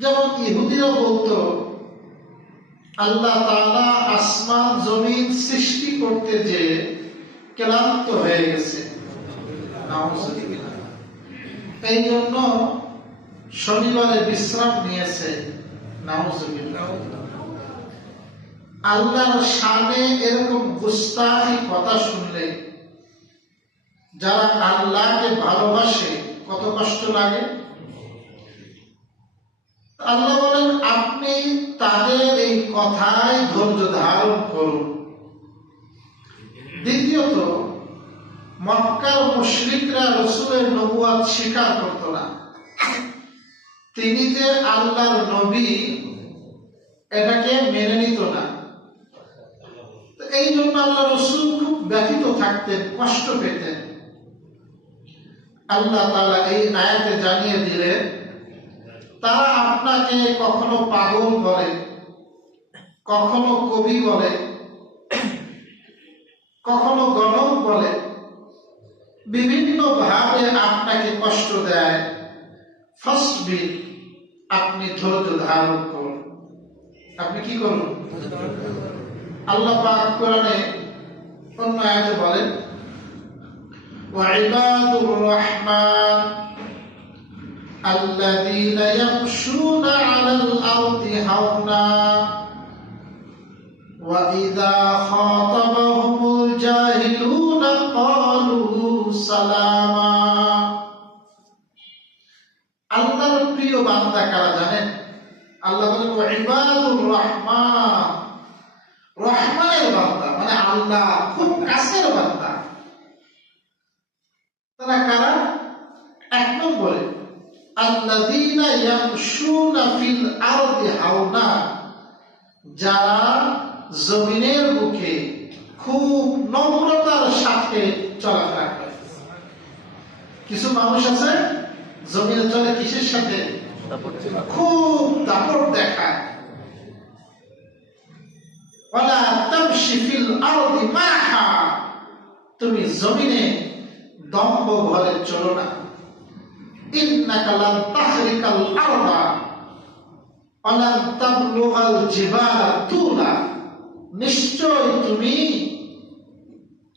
যেমন ইহুদিরা বলতো আল্লাহ তাআলা আসমান জমিন সৃষ্টি করতে যে ক্লান্ত হয়ে গেছে, এই জন্য শনিবারে বিশ্রাম নিয়েছে। আল্লাহর শানে এরকম গুস্তাখি কথা শুনলে যারা আল্লাহকে ভালোবাসে কত কষ্ট লাগে। আল্লাহ বলেন আপনি তাদের এই কথায় ধৈর্য ধারণ করুন। দ্বিতীয়ত, মক্কার মুশরিকরা রাসূলের নবুয়ত স্বীকার করত না। তিনি যে আল্লাহর নবী এটাকে মেনে নিত না। এই জন্য আল্লাহ রাসূল খুব ব্যথিত থাকতেন, কষ্ট পেতেন। আল্লাহ তাআলা এই আয়াতে জানিয়ে দিলেন তারা আপনাকে কখনো পাগল বলে, কখনো কবি বলে, কখনো গণক বলে, বিভিন্ন ভাবে আপনাকে কষ্ট দেয়। ফাসবির, আপনি ধৈর্য ধারণ করুন। আপনি কি করুন? আল্লাহ পাক কোরআনে অন্য আয়াতে বলেন ওয়াইবাদুর রহমান আল্লাযীনা ইয়ামশুনা আলাল আরদি হাওনা ওয়া ইযা খাতাবাহুমুল জাহিলুনা ক্বালু সালামা। আল্লাহর প্রিয় বান্দা কারা জানেন? আল্লাহ বলেন ওয়াইবাদুর রহমান, রহমানের বান্দা মানে আল্লাহ খুব কাছের বান্দা। তারা কারা? এক নম্বরে আল্লাযীনা ইয়ামশুনা ফিল আরদি হাওনা, যারা জমিনের বুকে খুব নম্রতার সাথে চলাফেরা করে। কিছু মানুষ আছে জমিনে চলে কিসের সাথে? খুব দাপট দেখায়। ওয়ালা তামশি ফিল আরদি মারহা, তুমি জমিনে দম্ভ ভরে চলো না। ইন্নাকা লান তাখরিকাল আরদা ওয়ালান তাবলুগাল জিবালা তুলা, নিশ্চয় তুমি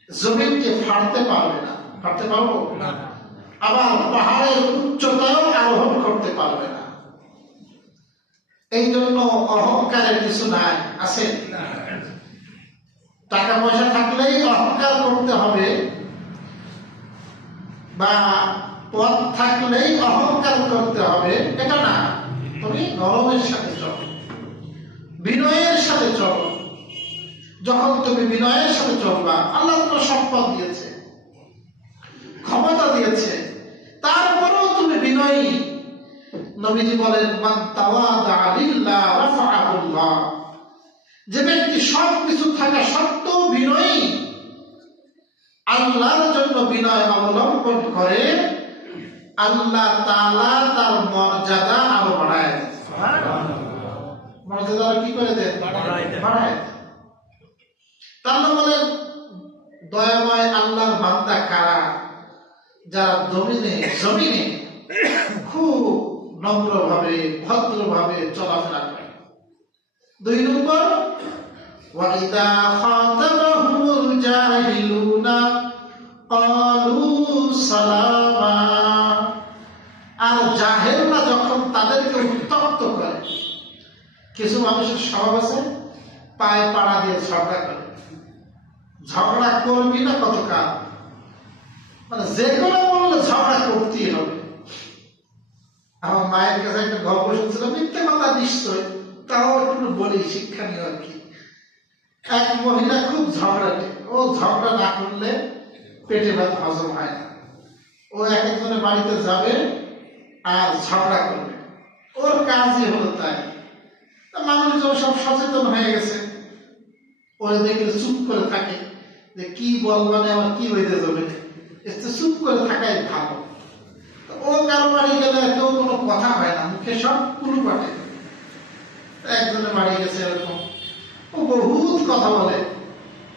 জমিনকে ফাড়তে পারবে না। ফাড়তে পারবো না? আবার পাহাড়ের উচ্চতাও আরোহণ করতে পারবে না। এই জন্য অহংকারের কিছু নাই, আছে? টাকা পয়সা থাকলেই অহংকার করতে হবে, বা পদ থাকলেই অহংকার করতে হবে, এটা না। তুমি নরমের সাথে চলো, বিনয়ের সাথে চলো। যখন তুমি বিনয়ের সাথে চলবা, আল্লাহ তোমার সম্পদ দিয়েছে, ক্ষমতা দিয়েছে, তারপরেও তুমি বিনয়ী। নবীজি বলেন মান তাওয়াদা লিল্লাহ রাফাআহুল্লাহ, যে ব্যক্তি সবকিছু থাকা সত্ত্বেও বিনয়ী, আল্লাহর জন্য বিনয় অবলম্বন করে, আল্লাহ তাআলা তার মর্যাদা আরো বাড়ায় দেন। মর্যাদা কি করে দেন? বাড়ায় দেন। তাহলে বলেন দয়াময় আল্লাহর বান্দা কারা? যারা জমিনে খুব নম্রভাবে ভদ্রভাবে চলাফেরা করে। দুই নম্বর ওয়াইদা খাতাবাহুমুল জাহিলুনা ক্বালু সালামা, আর জাহেলরা যখন তাদেরকে উত্তপ্ত করে, কিছু মানুষের স্বভাব আছে পায়ে পাড়া দিয়ে ঝগড়া করে। ঝগড়া করবি না কতকাল, মানে যে কোনো বললে ঝগড়া করতেই হবে। আমার মায়ের কাছে একটা গল্প শুনছিলাম, মিথ্যে কথা নিশ্চয়, তাও একটু বলি শিক্ষা নিয়ে আর কি। এক মহিলা খুব ঝগড়াটে, ও ঝগড়া না করলে পেটে ভাত হজম হয় না। ও এক একজনের বাড়িতে যাবে আর ঝগড়া করবে, ওর কাজই হলো তাই। মানুষজন সব সচেতন হয়ে গেছে, ওরা দেখলে চুপ করে থাকে যে কি বলবানে আমার কি হইতে যাবে, চুপ করে থাকাই ভালো। ও কারো বাড়ি গেলে কেউ কোনো কথা হয় না, মুখে সব কুলু পাঠে। একজনের বাড়ি গেছে এরকম, ও বহুত কথা বলে,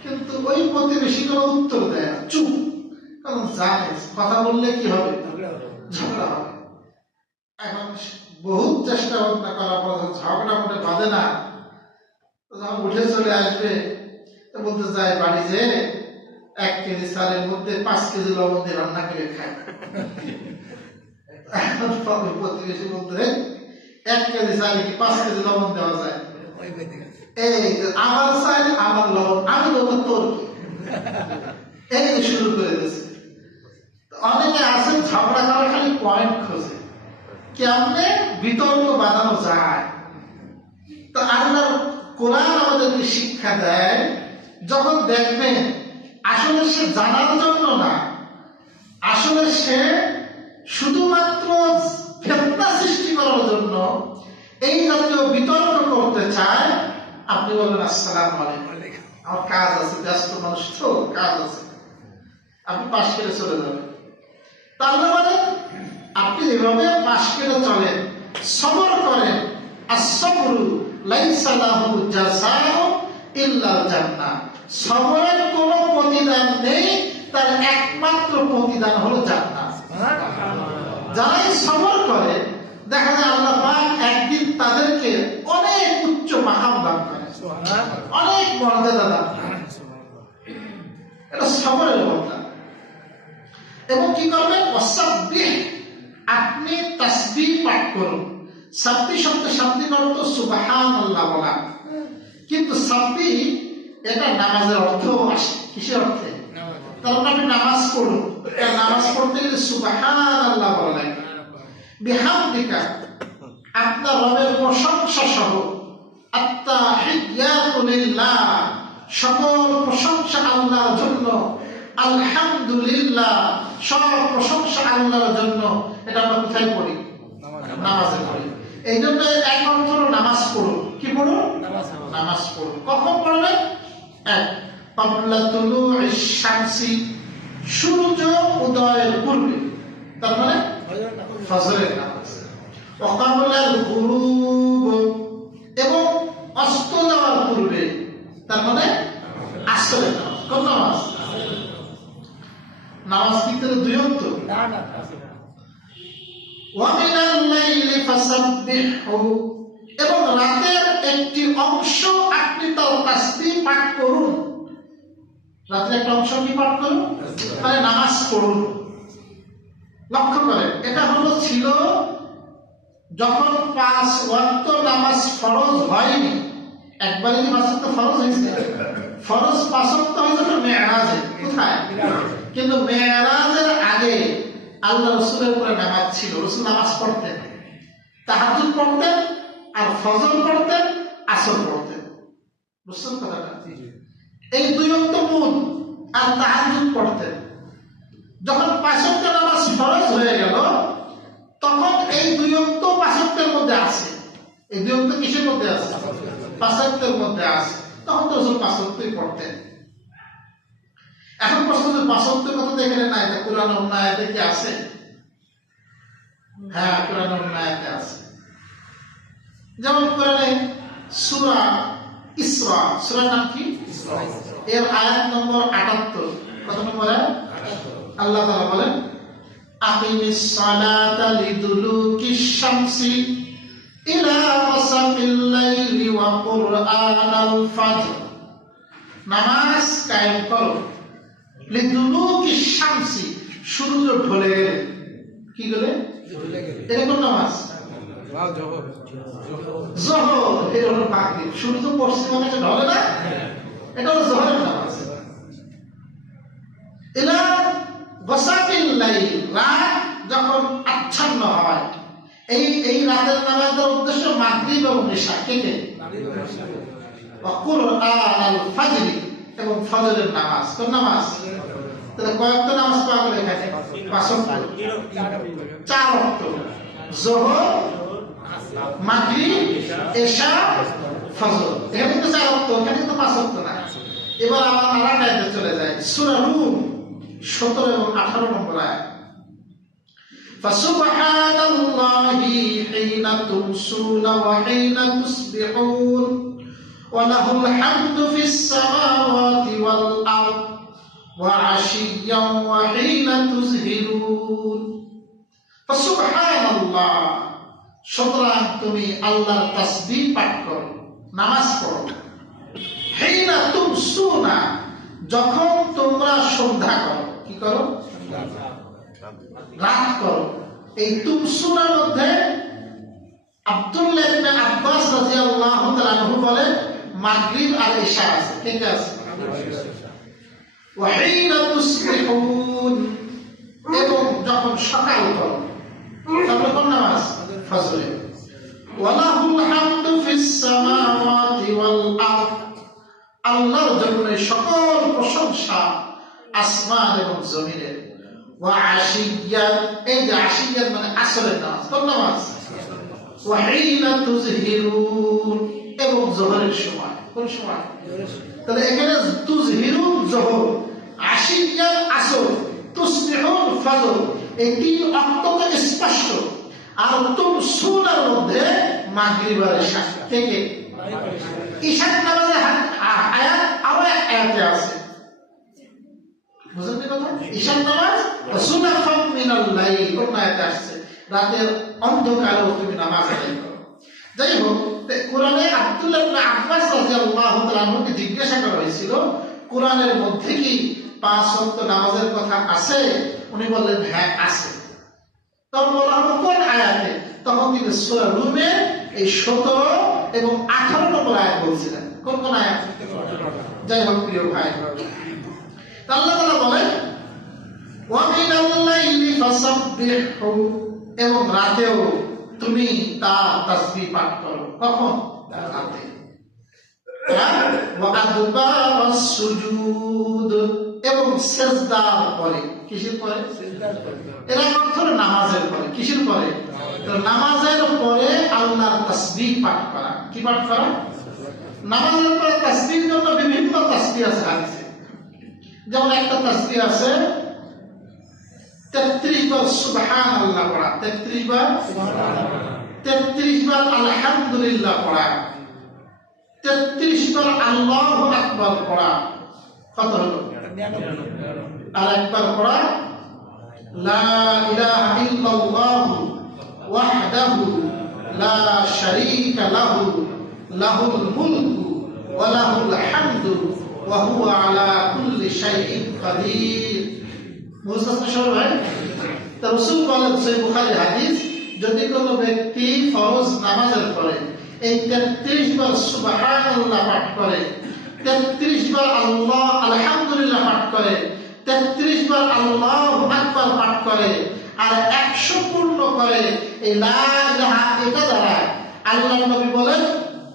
কিন্তু ওই প্রতিবেশী কোনো উত্তর দেয় না, চুপ। কারণ জানে কথা বললে কি হবে, ঝগড়া হবে। এখন বহুত চেষ্টা ভাবনা করার পর ঝগড়া মোটে বাঁধে না, যখন উঠে চলে আসবে বলতে যায় বাড়ি যে 1 কেজি চালের মধ্যে 5 কেজি লবণ দিয়ে রান্না করে খায়। প্রতিবেশী বলতে 1 কেজি চালে কি 5 কেজি লবণ দেওয়া যায়? এই আমার চাল আমার লবণ, আমি লবণ তোর কি? এই শুরু করে দিয়েছে। অনেকে আছেন ঝগড়া করা খালি পয়েন্ট খোঁজে, কেমনে বিতর্ক বাঁধানো যায়। তো আল্লাহর কোরআন আমাদেরকে শিক্ষা দেয়, যখন দেখবেন আসলে সে জানার জন্য না, আসলে সে শুধুমাত্র ফিতনা সৃষ্টি করার জন্য এই জাতীয় বিতর্ক করতে চায়, আপনি বলেন আসসালামু আলাইকুম, আমার কাজ আছে, ব্যস্ত মানুষ তো কাজ আছে, আপনি পাশ কেটে চলে যাবেন। তাহলে মানে আপনি এভাবে পাশ কেটে চলেন, সবর করেন। as-sabru লাইসা লাহু জাযাউ ইল্লাল জান্নাহ। সবরের কোনো প্রতিদান নেই, তার একমাত্র প্রতিদান হলো জান্নাত। যারাই সবর করে দেখা যায় আল্লাহ পাক একদিন তাদেরকে অনেক উচ্চ মাকাম দান করেন, অনেক মর্যাদা দান করেন। এটা সবরের কথা। এবং কি করবেন? ওয়াসাব্বিহ, আপনি তাসবিহ পাঠ করুন। সাব্বিহ শব্দ শাব্দিক অর্থ সুবহানাল্লাহ বলা, কিন্তু সাব্বিহ এটা নামাজের অর্থও আসে। কিসের অর্থে? তারপর আপনি নামাজ পড়ুন, নামাজ পড়তে গেলে সুবহানাল্লাহ বলা লাগে। বিহামদিকা, আপনার রবের প্রশংসা সহ, আত্তাহিয়াতু লিল্লাহ, সকল প্রশংসা আল্লাহর জন্য, আলহামদুলিল্লাহ, সব প্রশংসা আল্লাহর জন্য। এটা আমরা কোথায় পড়ি? নামাজে পড়ি। এই জন্য এক অর্থ হলো নামাজ পড়ুন। কি পড়ুন? নামাজ পড়ুন। কখন পড়বেন? ক্বাবলা তুলুইশ শামসি, সূর্য উদয়ের পূর্বে, তার মানে ফজরের নামাজ। ওয়া ক্বাবলাল গুরুব, এবং অস্ত যাওয়ার পূর্বে, তার মানে আসরের নামাজ। কোন নামাজ? নামাজ কি করে দুই অর্থ? না। ওয়া মিনাল লাইলি ফাসাব্বিহু, এবং রাতের একটি অংশ আপনি তার তাসবিহ পাঠ করুন। রাতের একটা অংশ কি পাঠ করুন? মানে নামাজ পড়ুন। লক্ষ্য করেন, এটা হলো ছিল যখন 5 ওয়াক্ত নামাজ ফরজ হয়নি। একবারই কি 5 ওয়াক্ত ফরজ হয়েছে? ফরজ 5 ওয়াক্ত হয়েছিল মেরাজে। কোথায়? কিন্তু মেরাজের আগে আল্লাহ রাসূলের উপরে নামাজ ছিল। রাসূল নামাজ পড়তেন, তাহাজ্জুদ পড়তেন, আর ফজর পড়তেন, আসর পড়তেন। বুঝছেন কথাটা? এই 2 ওয়াক্ত মূল, আর তাহাজ্জুদ পড়তেন। যখন 5 ওয়াক্ত নামাজ ফরজ হয়ে গেল, তখন এই 2 ওয়াক্ত 5 ওয়াক্তের মধ্যে আছে। এই 2 ওয়াক্ত কিসের মধ্যে আছে? 5 ওয়াক্তের মধ্যে আছে। তখন তো রাসূল 5 ওয়াক্তই পড়তেন। এখন প্রশ্ন হচ্ছে 5 ওয়াক্তের কথা তো এখানে নাই, কোরআনে অন্য আয়াতে কি আছে? হ্যাঁ, কোরআনে অন্য আয়াতে আছে। যেমন কোরআনে সূরা ইসরা, সূরার নাম কি? এর আয়াত নম্বর 78। কত নম্বর আয়াত? আল্লাহ তাআলা বলেন, আকিমিস সালাতা লিদুলুকিশ শামসি ইলা গাসাকিল লাইলি ওয়া কুরআনাল ফাজর। নামাজ কায়েম করো, লিদুলুকিশ শামসি, সূর্য ঢলে গেলে। কি গেলে? এটা কোন নামাজ? যোহর। এটা হলো মাগরিব। সূর্য পশ্চিমে ঢলে না, এটা হলো যোহরের নামাজ। ইলা গাসাকিল লাইল, রাত যখন আচ্ছন্ন হয়। এই রাতের নামাজের উদ্দেশ্য মাগরিব এবং ইশা। কে? ওয়া কুরআনাল ফাজর, এবং ফজরের নামাজ। কোন নামাজ? তাহলে কয়েকটা নামাজ পাওয়া গেল এখানে? 5 ওয়াক্ত, 4 ওয়াক্ত। যোহর, মাগরিব, ইশা, ফজর। এখানে তো 4 ওয়াক্ত, এখানে তো 5 ওয়াক্ত না। এবার আমরা আরেকটা আয়াতে চলে যাই, সূরা রূম 17 এবং 18 নম্বর আয়াত। ফাসুবহানাল্লাহি হিনা তুমসুনা ওয়া হিনা তুসবিহুন ওয়া লাহুল হামদু ফিস সামাওয়াতি ওয়াল আরদ ওয়া আশিয়্যান ওয়া হিনা তুযহিরুন। ফাসুবহানাল্লাহ, সুতরাং তুমি আল্লাহর তাসবিহ পাঠ করো, নামাজ পড়ো। হিনা তুমসুনা, যখন তোমরা সন্ধ্যা করো, কি করো? রাত করো। এই তুমসুনার মধ্যে আব্দুল্লাহ ইবনে আব্বাস রাদিয়াল্লাহু তাআলা আনহু বলেন মাগরিব আর ইশা আছে। কে কে আছে? ওয়া হিনা তুসবিহুন, এবং যখন সকাল করো। তারপরে কোন নামাজ? ফজরে। ওয়ালাহুল হামদু ফিস সামাওয়াতি ওয়াল আরদ, আল্লাহর জন্য সকল প্রশংসা আসমান এবং জমিনের। ওয়া আশিয়াত, এই যে আশিয়াত মানে আসরের নামাজ। কোন নামাজ? ওয়া হিনা তুজহিরুন, এবং যোহরের সময়। কোন সময়? তাহলে এখানে তুজহিরুন যোহর, আশিয়াত আসর, তুসবিহুন ফজর, এই তিন অক্ত স্পষ্ট। আর তুমসুনার মধ্যে মাগরিব আর ইশা। কে কে? ইশার নামাজের আয়াত আরো এক আয়াতে আছে, বুঝলেন কি কথা? ইশার নামাজ সুনাফাম মিনাল লাইল, কোন আয়াতে আসছে? রাতের অন্ধকারেও তুমি নামাজ আদায় করো। যাই হোক, কোরআনে আব্দুল্লাহ ইবনে আব্বাস রাদিয়াল্লাহু তাআলা আনহুকে জিজ্ঞাসা করা হয়েছিল কোরআনের মধ্যে কি 5 ওয়াক্ত নামাজের কথা আছে? উনি বললেন হ্যাঁ আছে। তখন বলা হলো কোন আয়াতে? তখন তিনি সূরা রুমের এই 17 এবং 18 নম্বর আয়াত বলছিলেন। কোন কোন আয়াত? যাই হোক প্রিয় ভাই, আল্লাহ তাআলা বলেন ওয়া মিনাল লাইলি ফাসাব্বিহু, এবং রাতেও তুমি তার তাসবিহ পাঠ করো। কখন? রাতে। ওয়া আদবারাস সুজুদ, এবং সিজদার পরে। কিসের পরে? সিজদার পরে। এর অর্থ হলো নামাজের পরে। কিসের পরে? তো নামাজের পরে আল্লাহর তাসবিহ পাঠ করা। কি পাঠ করা? নামাজের পরে তাসবিহের জন্য বিভিন্ন তাসবিহ আছে হাদিসে। যেমন একটা তাসবিহ আছে 33 বার সুবহানাল্লাহ পড়া, 33 বার সুবহানাল্লাহ, 33 বার আলহামদুলিল্লাহ পড়া, 33 বার আল্লাহু আকবার পড়া। কত হলো? আর একবার পড়া লা ইলাহা ইল্লাল্লাহ ওয়াহদাহু লা শারীকা লাহু লাহুল মুলকু ওয়া লাহুল হামদু ওয়া হুয়া আলা কুল্লি শাইইন কাদির। বুঝতে ভাই? তো রাসূল বলেন, সহিহ বুখারী হাদিস, যদি কোনো ব্যক্তি ফরজ নামাজের পরে এই 33 বার সুবহানাল্লাহ পাঠ করে, 33 বার আল্লাহ আলহামদুলিল্লাহ পাঠ করে, 33 বার আল্লাহু আকবার পাঠ করে, আর 100 পূর্ণ করে এই লা ইলাহা, এটা দ্বারা আল্লাহর নবী বলেন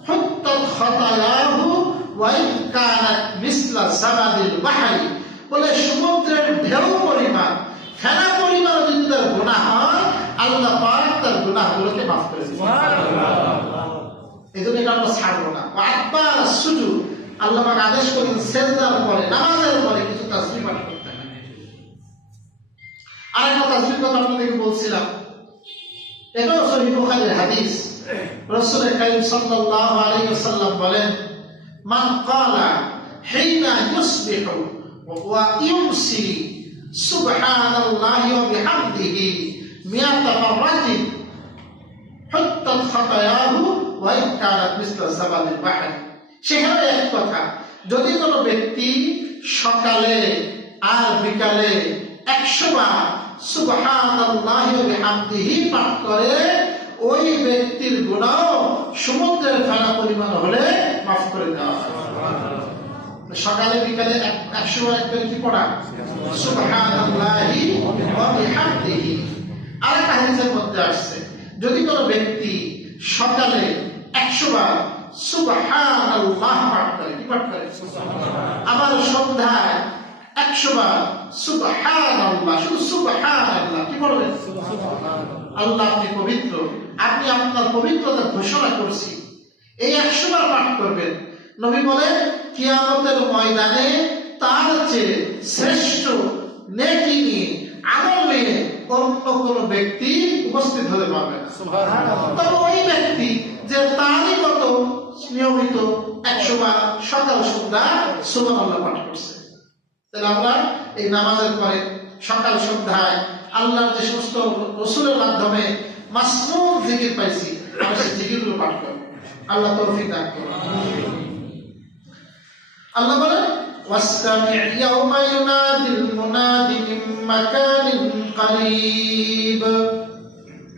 হুত্তাত খাতায়াহু ওয়া ইন কানাত মিসলা সাবাদিল বাহরি, বলে সমুদ্রের ঢেউ পরিমাণ, ফেনা পরিমাণ যদি তার গুনাহ হয়, আল্লাহ পাক তার গুনাহগুলোকে মাফ করে দেন। সুবহানাল্লাহ। এজন্য এটা আমরা ছাড়বো না। আকবার সুজুদ, আল্লাহ পাক আদেশ করেন সিজদার পরে, নামাজের পরে কিছু তাসবিহ পাঠ করতে হবে। আরেকটা তাসবিহ কথা আপনাদেরকে বলছিলাম, এটাও সহিহ বুখারীর হাদিস। রাসূল কারীম সাল্লাল্লাহু আলাইহি ওয়াসাল্লাম বলেন মান ক্বালা হিনা ইউসবিহু ওয়া ইউমসি সুবহানাল্লাহি ওয়া বিহামদিহি মিয়াতা মাররাতিন হুত্তাত খাতায়াহু ওয়া ইন কানাত মিসলা যাবালিল বাহর। সেখানে এক কথা, যদি কোনো ব্যক্তি সকালে আর বিকালে 100 বার সুবহানাল্লাহি ওয়া বিহামদিহি পাঠ করে, ওই ব্যক্তির গুনাহ সমুদ্রের ফেনা পরিমাণ হলে মাফ করে দেওয়া হয়। সকালে বিকালে 100 বার এক ব্যক্তি পড়া সুবহানাল্লাহি ওয়া বিহামদিহি। আরেকটা হাদিসের মধ্যে আসছে, যদি কোনো ব্যক্তি সকালে 100 বার সুবহানাল্লাহ পাঠ করে, কি পাঠ করে? আবার সন্ধ্যায় 100 বার সুবহানাল্লাহ, শুধু সুবহানাল্লাহ, কি বলবেন? আল্লাহ আপনি পবিত্র, আপনি আপনার পবিত্রতা ঘোষণা করছি, এই 100 বার পাঠ করবেন। নবী বলেন কিয়ামতের ময়দানে তার চেয়ে শ্রেষ্ঠ নেকি নিয়ে, আমল নিয়ে অন্য কোন ব্যক্তি উপস্থিত হতে পারবে না। সুবহানাল্লাহ। তবে ওই ব্যক্তি যে তারই মতো নিয়মিত 100 বার সকাল সন্ধ্যা সুবহানাল্লাহ পাঠ করছে, তাহলে আমরা এই নামাজের পরে সকাল সন্ধ্যায় আল্লাহর যে সমস্ত রাসূলের মাধ্যমে মাসনুন জিকির পাইছি, আমরা সেই জিকিরগুলো পাঠ করব। আল্লাহ তৌফিক দান করুন। আল্লাহ বলেন ওয়াসতামি' ইয়াওমা ইউনাদিল মুনাদি মিন মাকানিন করিব।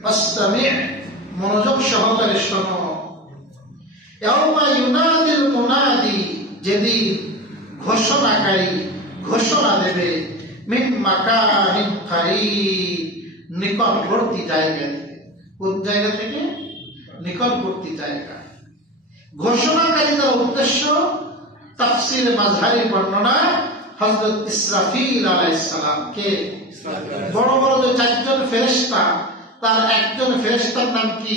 ওয়াসতামি' মনোযোগ সহকারে শোনো। ইয়াওমা ইউনাদিল মুনাদি, যেদিন ঘোষণাকারী ঘোষণা দেবে, মিন মাকানিন করিব, নিকটবর্তী জায়গা থেকে। কোন জায়গা থেকে? নিকটবর্তী জায়গা। ঘোষণাকারীদের উদ্দেশ্য তাফসীরে মাযহারি বর্ণনা হযরত ইসরাফিল আলাইহিস সালাম কে বড় বড় যে চারজন ফেরেশতা, তার একজন ফেরেশতার নাম কি?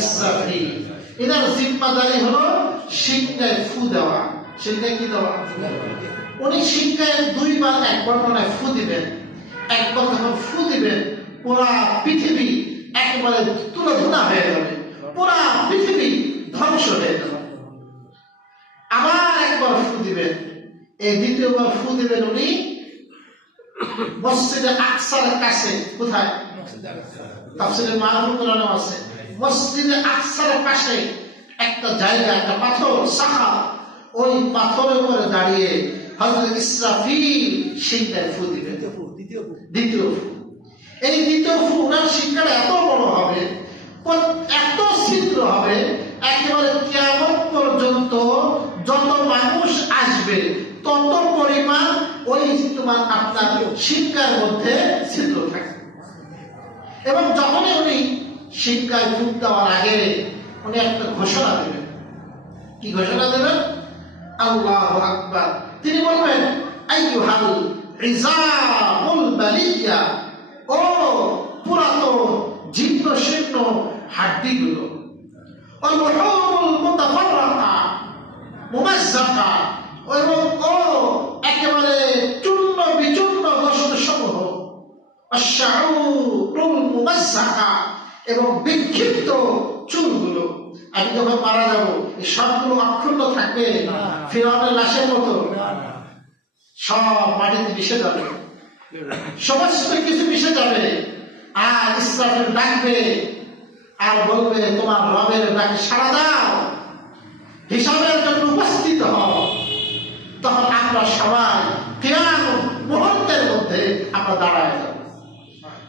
ইসরাফিল। এনার জিম্মাদারি হলো সিংহায় ফু দেওয়া। সিংহায় কি দেওয়া? উনি সিংহায় দুইবার, এক বর্ণনায় ফু দিবেন। একবার যখন ফু দিবেন পুরা পৃথিবী একেবারে তুলোধুনা হয়ে যাবে, পুরা পৃথিবী ধ্বংস হয়ে যাবে। আবার একবার ফু দিবেন, এই দ্বিতীয়বার ফু দিবেন উনি মসজিদে আকসার কাছে। কোথায়? তাফসীরে মারুফ কোরআনে আছে, মসজিদে আকসার পাশে একটা জায়গা, একটা পাথর সাখা, ওই পাথরের উপরে দাঁড়িয়ে হযরত ইসরাফিল সিংহায় ফু দিবেন। দ্বিতীয় ফু। এই দ্বিতীয় ফু উনার সিংহাটা এত বড় হবে, এত ছিদ্র হবে, একেবারে কিয়ামত পর্যন্ত যত মানুষ আসবে তত পরিমাণ ওই তোমার আপনার সিংহার মধ্যে ছিদ্র থাকবে। এবং যখনই উনি সিংহায় ফুক দেওয়ার আগে উনি একটা ঘোষণা দেবেন। কি ঘোষণা দেবেন? আল্লাহু আকবার। তিনি বলবেন আইয়ুহাল ইজামুল বালিয়া, ও পুরাতন জীর্ণ শীর্ণ হাড্ডিগুলো, ওয়াল লুহুমুল মুতাফাররাকা মুমাজ্জাকা, এবং ও একেবারে চূর্ণ বিচূর্ণ গোশত সমূহ, আশ-শাউরুল মুমাজ্জাকা, এবং বিক্ষিপ্ত চুলগুলো। আমি যখন মারা যাব এই সবগুলো অক্ষুণ্ণ থাকবে ফিরআউনের লাশের মতো? সব মাটিতে মিশে যাবে, সমস্ত কিছু মিশে যাবে। আর ইসরাফিল ডাকবে আর বলবে তোমার রবের ডাকে সাড়া দাও, হিসাবের জন্য উপস্থিত হও। তখন আমরা সবাই কিয়ামত মুহূর্তের মধ্যে আমরা দাঁড়ায় যাব।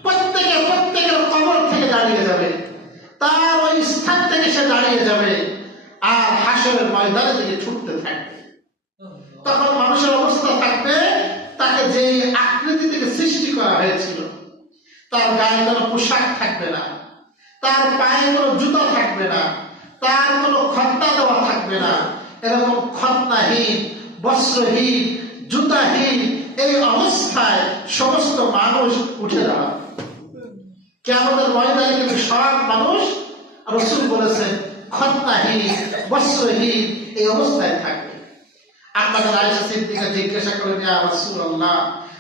প্রত্যেকের কবর থেকে দাঁড়িয়ে যাবে, তার ওই স্থান থেকে সে দাঁড়িয়ে যাবে আর হাসরের ময়দানে থেকে ছুটতে থাকবে। তখন মানুষের অবস্থা থাকবে, তাকে যে আকৃতি থেকে সৃষ্টি করা হয়েছিল তার গায়ে কোনো পোশাক থাকবে না, তার পায়ে কোনো জুতা থাকবে না, তার কোনো খতনা দেওয়া থাকবে না। এরকম খতনাহীন, বস্ত্রহীন, জুতাহীন এই অবস্থায় সমস্ত মানুষ উঠে দাঁড়াবে কিয়ামতের ময়দানে। কিন্তু সব মানুষ, রাসূল বলেছেন, খতনাহীন, বস্ত্রহীন এই অবস্থায় থাকবে। আপনাদের আয়েশা সিদ্দিকা জিজ্ঞাসা করেন, ইয়া রাসূলুল্লাহ,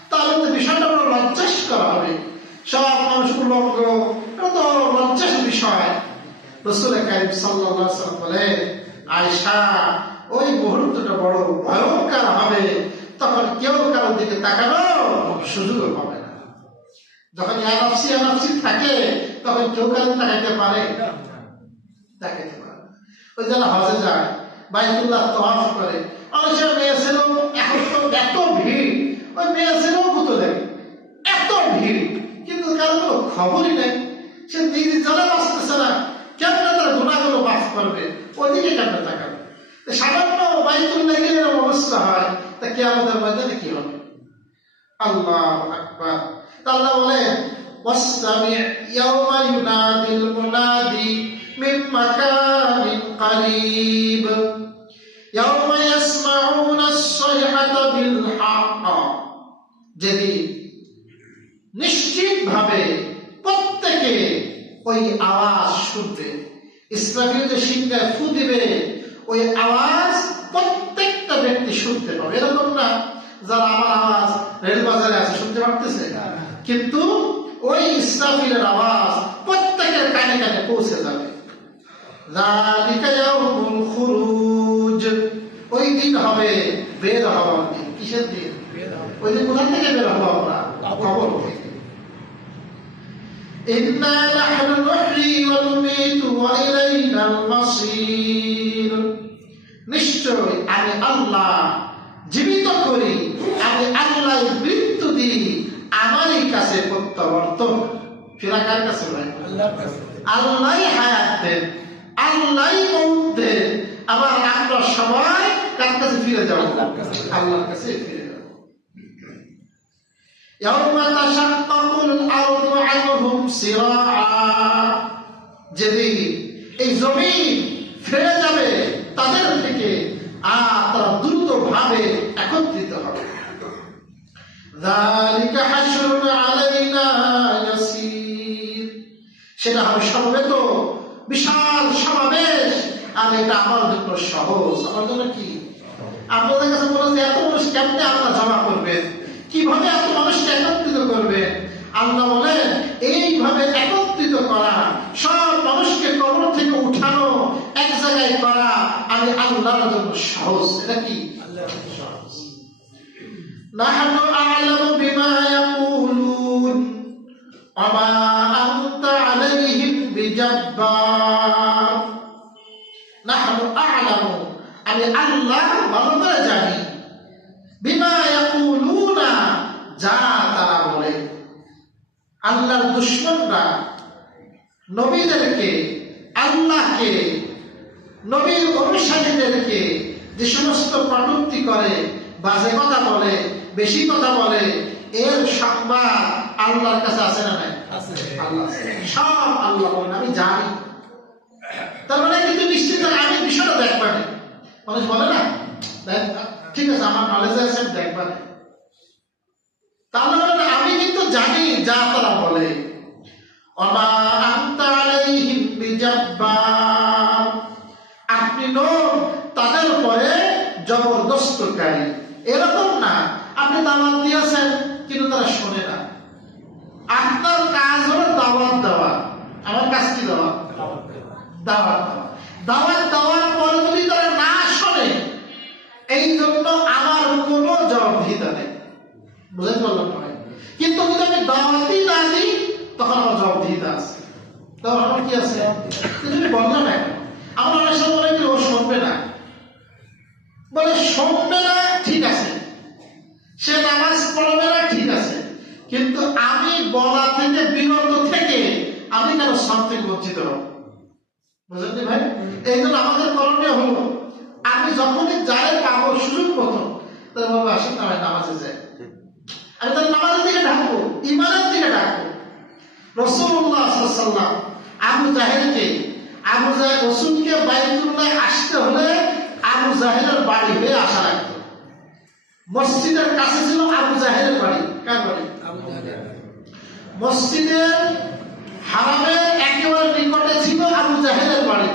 তাহলে তো বিষয়টা বড় লজ্জাস্কর হবে, সব মানুষ উলঙ্গ, এটা তো লজ্জার বিষয়। রাসূল কারীম সাল্লাল্লাহু আলাইহি ওয়াসাল্লাম বলেন, আয়েশা, ওই মুহূর্তটা বড় ভয়ঙ্কর হবে, তখন কেউ কারোর দিকে তাকানোর সুযোগ পাবে না। যখন ইয়া নাফসি থাকে তখন কেউ কারো তাকাইতে পারে? তাকাইতে পারে না। ওই যারা হজে যায়, বাইতুল্লাহ তাওয়াফ করে, অনেক মেয়ে ছিল, এখন তো এত ভিড়, ওই মেয়ে ছিল গুতো দেয়, এত ভিড়, কিন্তু কারো কোনো খবরই নেই। সে নিজে চলে আসতেছে না, কেমন তার গুনাহগুলো মাফ করবে, ওইদিকে কেমন তাকাবে? সামান্য বাইতুল্লাহ গেলে এরকম অবস্থা হয়, তা কিয়ামতের ময়দানে কি হবে? আল্লাহু আকবার। আল্লাহ বলেন, ওয়াসতামি' ইয়াওমা ইউনাদিল মুনাদি মিন মাকানিন করিব ইয়াওমা ইয়াসমাউনা আস-সাইহাতা বিল হক। যেদিন নিশ্চিতভাবে প্রত্যেকে ওই আওয়াজ শুনবে। ইসরাফিল যে সিংহায় ফু দিবে, ওই আওয়াজ প্রত্যেকটা ব্যক্তি শুনতে পাবে। এরকম না যারা আমার আওয়াজ রেল বাজারে আছে শুনতে পারতেছে, কিন্তু ওই ইসরাফিলের আওয়াজ প্রত্যেকের কানে কানে পৌঁছে যাবে। যালিকা ইয়াউমুল খুরুজ, ওই দিন হবে বের হওয়ার দিন। কিসের দিন? ওই দিন কোথা থেকে বের হবো আমরা? কবর থেকে। ইন্না নাহনু নুহয়ি ওয়া নুমীতু ওয়া ইলাইনাল মাসীর, নিশ্চয় আমি আল্লাহ জীবিত করি, আমি আল্লাহ মৃত্যু দিই, আমারই কাছে প্রত্যাবর্তন। ফিরা কার কাছে ভাই? আল্লাহর কাছে। আল্লাহই হায়াত দেন, আল্লাহই মউত দেন, আবার আমরা সবাই কার কাছে ফিরে যাব? আল্লাহর কাছে ফিরে যাব। ইয়াউমা তাশাক্কাকুল আরদু আনহুম সিরাআ, যেদিন এই জমিন ফেলে যাবে তাদের থেকে, আর তারা দ্রুত ভাবে একত্রিত হবে। যালিকা হাশরুন আলাইনা ইয়াসীর, সেটা হবে সমবেত বিশাল সমাবেশ, আর এটা আমার জন্য সহজ। আমার জন্য কি? আপনাদের কাছে বলেছে এত মানুষ কেমনে আল্লাহ জমা করবেন, কিভাবে এত মানুষকে একত্রিত করবেন? আল্লাহ বলেন এইভাবে একত্রিত করা, সব মানুষকে কবর থেকে উঠানো, এক জায়গায় করা আমি আল্লাহর জন্য সহজ। এটা কি? আল্লাহর জন্য সহজ। নাহনু আ'লামু বিমা ইয়াকুলুন ওয়া মা আনতা আলাইহিম বিজাব্বার। নাহনু আ'লামু, আমি আল্লাহ ভালো করে জানি, বিমা ইয়াকুলুনা, যা তারা বলে। আল্লাহর দুশমনরা নবীদেরকে, আল্লাহকে, নবীর অনুসারীদেরকে যে সমস্ত কটূক্তি করে, বাজে কথা বলে, বেশি কথা বলে, এর সংবাদ আল্লাহর কাছে আছে না নাই? আছে। আল্লাহ সব আল্লাহ বলেন আমি জানি। তার মানে কিন্তু নিশ্চিত আমি বিষয়টা দেখবা না। মানুষ বলে না ঠিক আছে আমার নলেজ আছে দেখবা না, তাহলে আমি কিন্তু জানি যা তারা বলে। ওমা আনতা আলাইহিম বিজাব্বার, আপনি নন তাদের উপরে জবরদস্তকারী। এরকম না আপনি দাওয়াত দিয়েছেন কিন্তু তারা শোনে না, আপনার কাজ হলো দাওয়াত দেওয়া, আমার কাজ কি? দাওয়াত দেওয়া। দাওয়াত দেওয়ার পরে যদি তারা না শোনে, এই জন্য আমার কোনো জবাবদিহিতা নেই। বুঝতে পারলাম না? কিন্তু যদি আমি দাওয়াতই না দিই তখন আমার জবাবদিহিতা আছে। তখন আমার কি আছে? তুমি বললাম না, আমার অনেক সময় বলে কি ও শুনবে না, বলে শুনবে না ঠিক আছে, সে নামাজ পড়বে না ঠিক আছে, কিন্তু আমি বলা থেকে বিরত থেকে আমি কেন সব থেকে বঞ্চিত হব? বুঝলেন ভাই? এই জন্য আমাদের করণীয় হলো আমি যখনই যাই পাবো সুযোগ মতো তাহলে বলবো আসেন না ভাই নামাজে যাই, আমি তাহলে নামাজের দিকে ডাকবো, ইমানের দিকে ডাকবো। রাসূলুল্লাহ সাল্লাল্লাহু আলাইহি ওয়াসাল্লাম আবু জাহেলকে, আবু জাহেল রাসূলকে বাইতুল্লাহ আসতে হলে আবু জাহেলের বাড়ি হয়ে আসা লাগতো। মসজিদের কাছে ছিল আবু জাহেলের বাড়ি। কার বাড়ি? আবু জাহেলের। মসজিদের হারামের একেবারে নিকটে ছিল আবু জাহেলের বাড়ি।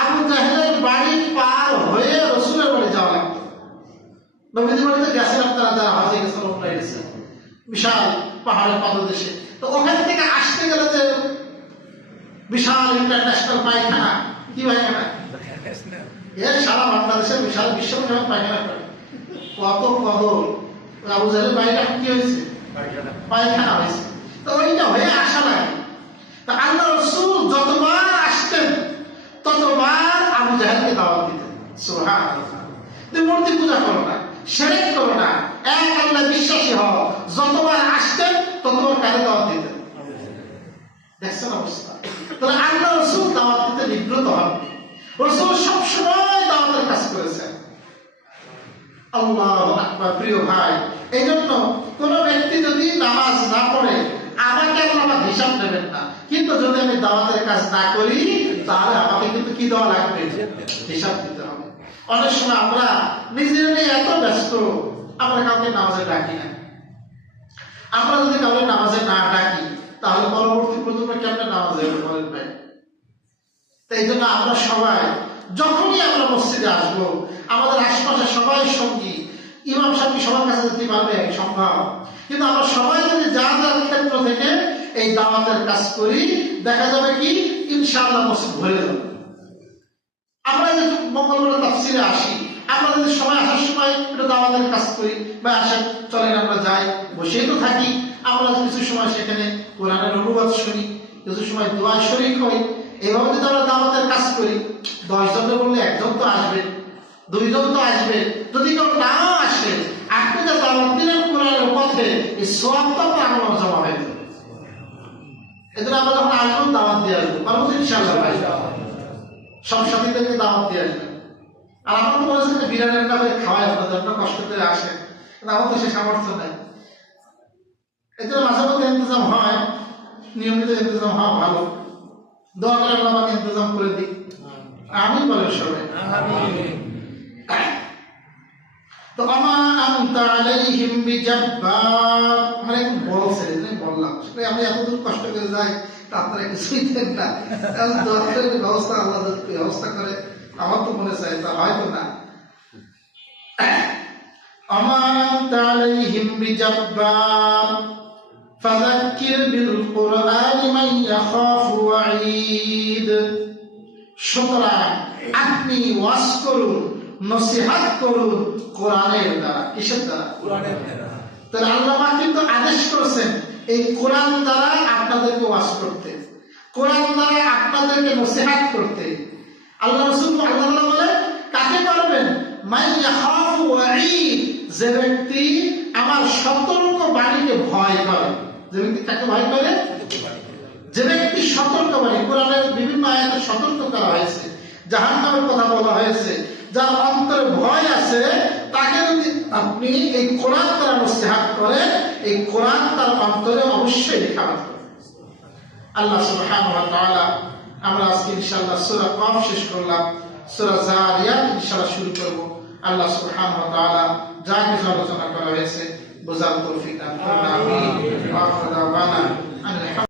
আবু জাহেলের বাড়ি পার হয়ে রাসূলের বাড়ি যাওয়া লাগতো। নবীজি বাড়িতে গেছেন আপনারা যারা হজে গেছেন, ওমরায় গেছেন, বিশাল পাহাড়ের পাদদেশে, তো ওখান থেকে আসতে গেলে যে বিশাল ইন্টারন্যাশনাল পায়খানা, কি পায়খানা? এর সারা বাংলাদেশের বিশাল বিশ্বব্যাপী পায়খানা করে কত কদর। আবু জাহেলের বাড়িটা কি হয়েছে? পায়খানা হয়েছে। তো ওইটা হয়ে আসা লাগে। তা আল্লাহ রাসূল যতবার আসতেন ততবার আবু জাহেলকে দাওয়াত দিতেন। সুবহানাল্লাহ। তুমি মূর্তি পূজা করো না, শিরক করো না, এক আল্লাহ বিশ্বাসী হও। যতবার আসতেন ততবার কারে দাওয়াত দিতেন? দেখছেন অবস্থা? তাহলে আল্লাহ রাসূল দাওয়াত দিতে নিবৃত হন। রাসূল সবসময় দাওয়াতের কাজ করেছেন। আল্লাহু আকবার। প্রিয় ভাই, এই জন্য কোন ব্যক্তি যদি নামাজ না পড়ে আমাকে আল্লাহ হিসাব নেবেন না, কিন্তু যদি আমি দাওয়াতের কাজ না করি তাহলে আমাকে কিন্তু কি দেওয়া লাগবে? হিসাব দিতে হবে। অনেক সময় আমরা নিজেরা নিয়ে এত ব্যস্ত আমরা কাউকে নামাজে ডাকি না। আমরা যদি কাউকে নামাজে না ডাকি তাহলে পরবর্তী প্রজন্ম কেমনে নামাজে যাবে বলেন ভাই? তাই জন্য আমরা সবাই যখনই আমরা মসজিদে আসবো আমাদের আশপাশে সবাই সঙ্গী, ইমাম সাহেব সবার কাছে যেতে পারবে সম্ভব, কিন্তু আমরা সবাই যদি যার যার ক্ষেত্র থেকে এই দাওয়াতের কাজ করি দেখা যাবে কি ইনশাআল্লাহ মসজিদ ভরে যাবে। আমরা যদি মঙ্গলবার তাফসিরে আসি, আমরা যদি সময় আসার সময় একটু দাওয়াতের কাজ করি বা আসেন চলেন আমরা যাই, বসেই তো থাকি, আমরা কিছু সময় সেখানে কোরআনের অনুবাদ শুনি, কিছু সময় দোয়া শরীক হই। এভাবে যদি আমরা দাওয়াতের কাজ করি, 10 জনে বললে 1 জন তো আসবে, 2 জন তো আসবে। যদি কেউ নাও আসে, আপনি যে দাওয়াত দিলেন কোরআনের পথে, এই সওয়াবটা তো আমার জমা হয়ে যাবে। এজন্য আমরা যখন আসবো দাওয়াত দিয়ে আসবো, পারবো ইনশাআল্লাহ ভাই। সব সাথীদেরকে দাওয়াত দিয়ে আসবেন। আর আমার তো বলেছেন যে বিরিয়ানি রান্না করে খাওয়াই আপনাদের, আপনারা কষ্ট করে আসেন, কিন্তু আমার তো সে সামর্থ্য নাই। এতে মাঝে মধ্যে ইন্তজাম হয়, নিয়মিত ইন্তজাম হওয়া ভালো। দোয়া করে আল্লাহ আমাকে ইন্তজাম করে দিই, আমি বলেন সবাই তো আমা আনতা আলাইহিম বিজাব্বার। মানে একটু বড় ছেলে বললাম, আমি এতদূর কষ্ট করে যাই, আপনারা কিছুই দেন না। দোয়া করে ব্যবস্থা আল্লাহ ব্যবস্থা করে, আমার তো মনে চাই তা হয়তো না। আমা আনতা আলাইহিম বিজাব্বার ফাযাক্কির বিল কুরআনি মান ইয়াখাফু ওয়াঈদ। সুতরাং আপনি ওয়াজ করুন, নসিহত করুন কোরআনের দ্বারা। কিসের দ্বারা? কোরআনের দ্বারা। তাহলে আল্লাহ কিন্তু আদেশ করেছেন এই কোরআন দ্বারা আপনাদেরকে ওয়াজ করতে, কোরআন দ্বারা আপনাদেরকে নসিহত করতে। আল্লাহ রাসূল আল্লাহ তাআলা বলে কাকে করবেন? মান ইয়াখাফু ওয়াঈদ, যে ব্যক্তি আমার সতর্ক বাণীকে ভয় করে। যে ব্যক্তি কাকে ভয় করে? যে ব্যক্তি সতর্ক বাণী, কোরআনের বিভিন্ন আয়াতে সতর্ক করা হয়েছে, জাহান্নামের কথা বলা হয়েছে। যার অন্তরে ভয় আছে, তাকে যদি আপনি এই কোরআন দ্বারা নসিহত করেন, এই কোরআন তার অন্তরে অবশ্যই লেখা হবে। আল্লাহ সুবহানাহু ওয়া তাআলা, আমরা আজকে ইনশাআল্লাহ সূরা কফ শেষ করলাম, সূরা যারিয়াত ইনশাআল্লাহ শুরু করব। আল্লাহ সুবহানাহু ওয়া তাআলা যা কিছু আলোচনা করা হয়েছে বোঝার তৌফিক দান করুন। আমিন। ওয়া আখিরু দাওয়ানা